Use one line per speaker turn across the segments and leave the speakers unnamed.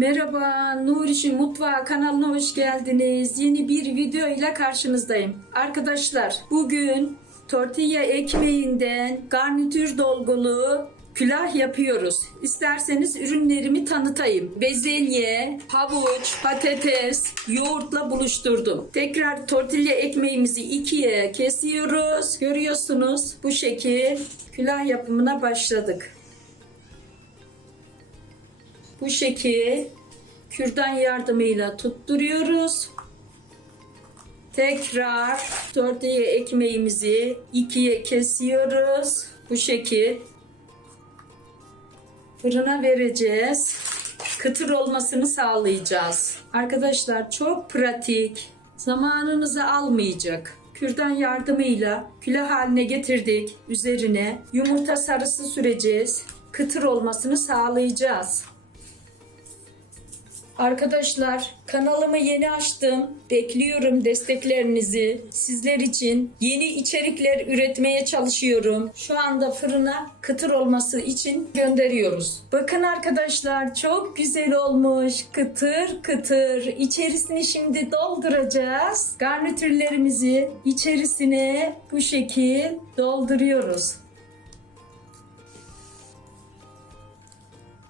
Merhaba, Nuriş'in Mutfağı kanalına hoş geldiniz. Yeni bir video ile karşınızdayım. Arkadaşlar, bugün tortilla ekmeğinden garnitür dolgulu külah yapıyoruz. İsterseniz ürünlerimi tanıtayım. Bezelye, havuç, patates, yoğurtla buluşturdum. Tekrar tortilla ekmeğimizi ikiye kesiyoruz. Görüyorsunuz bu şekil külah yapımına başladık. Bu şekil kürdan yardımıyla tutturuyoruz. Tekrar tortilla ekmeğimizi ikiye kesiyoruz. Bu şekil fırına vereceğiz. Kıtır olmasını sağlayacağız. Arkadaşlar çok pratik. Zamanınızı almayacak. Kürdan yardımıyla külah haline getirdik. Üzerine yumurta sarısı süreceğiz. Kıtır olmasını sağlayacağız. Arkadaşlar kanalımı yeni açtım. Bekliyorum desteklerinizi. Sizler için yeni içerikler üretmeye çalışıyorum. Şu anda fırına kıtır olması için gönderiyoruz. Bakın arkadaşlar çok güzel olmuş. Kıtır kıtır. İçerisini şimdi dolduracağız. Garnitürlerimizi içerisine bu şekil dolduruyoruz.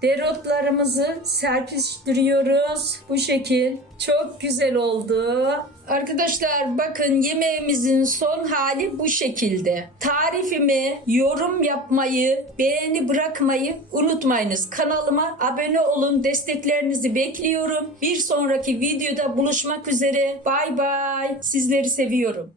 Dereotlarımızı serpiştiriyoruz. Bu şekil. Çok güzel oldu. Arkadaşlar bakın yemeğimizin son hali bu şekilde. Tarifimi, yorum yapmayı, beğeni bırakmayı unutmayınız. Kanalıma abone olun. Desteklerinizi bekliyorum. Bir sonraki videoda buluşmak üzere. Bay bay. Sizleri seviyorum.